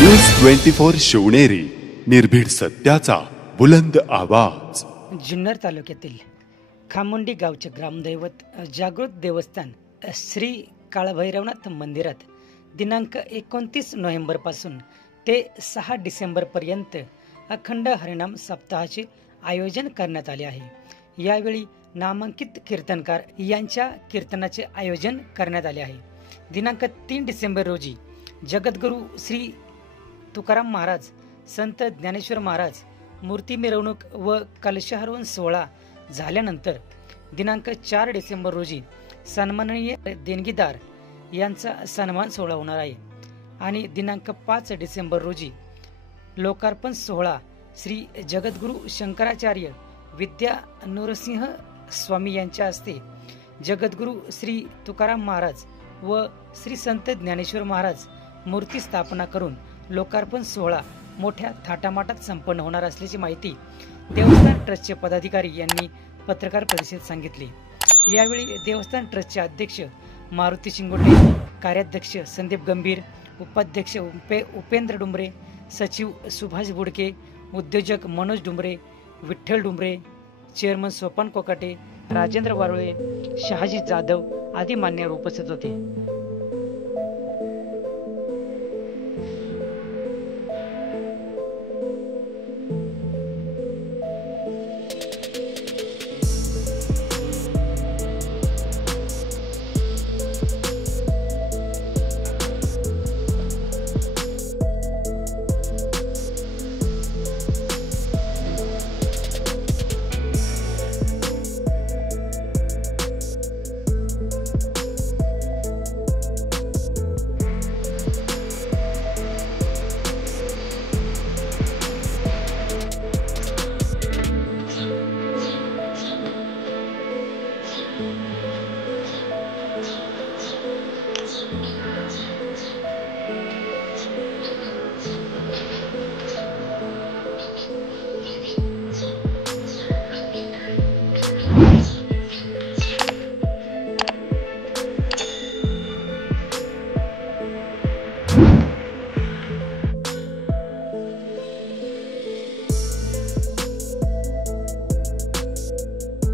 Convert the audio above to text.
News 24 Shivneri, निर्भीड सत्याचा बुलंद आवाज। जुन्नर तालुक्यातील खामुंडी गावचे ग्रामदैवत जागृत देवस्थान श्री काळभैरवनाथ मंदिरात दिनांक 29 नोव्हेंबर पासून ते 6 डिसेंबर पर्यंत अखंड हरिनाम सप्ताहाचे आयोजन करण्यात आले आहे। यावेळी नामांकित कीर्तनकार यांच्या कीर्तनाचे आयोजन करण्यात आले आहे। दिनांक 3 डिसेंबर रोजी जगद्गुरू श्री तुकाराम महाराज, संत ज्ञानेश्वर महाराज मूर्ती मिरवणूक व कलशारोहण सोहळा झाल्यानंतर दिनांक 4 डिसेंबर रोजी सन्माननीय देणगीदार यांचा सन्मान सोहळा होणार आहे आणि दिनांक 5 डिसेंबर रोजी लोकार्पण सोहळा श्री जगद्गुरू शंकराचार्य विद्या नरसिंह स्वामी यांच्या हस्ते जगद्गुरू श्री तुकाराम महाराज व श्री संत ज्ञानेश्वर महाराज मूर्ती स्थापना करून लोकार्पण सोहळा मोठ्या थाटामाटात संपन्न होणार असल्याची माहिती देवस्थान ट्रस्टचे पदाधिकारी यांनी पत्रकार परिषदेत सांगितली। यावेळी देवस्थान ट्रस्टचे अध्यक्ष मारुती शिंगोटे, कार्याध्यक्ष संदीप गंभीर, उपाध्यक्ष उपेंद्र डुमरे, सचिव सुभाष बुडके, उद्योजक मनोज डुमरे, विठ्ठल डुमरे, चेअरमन सोपान कोकाटे, राजेंद्र वारुळे, शहाजी जाधव आदी मान्यवर उपस्थित होते।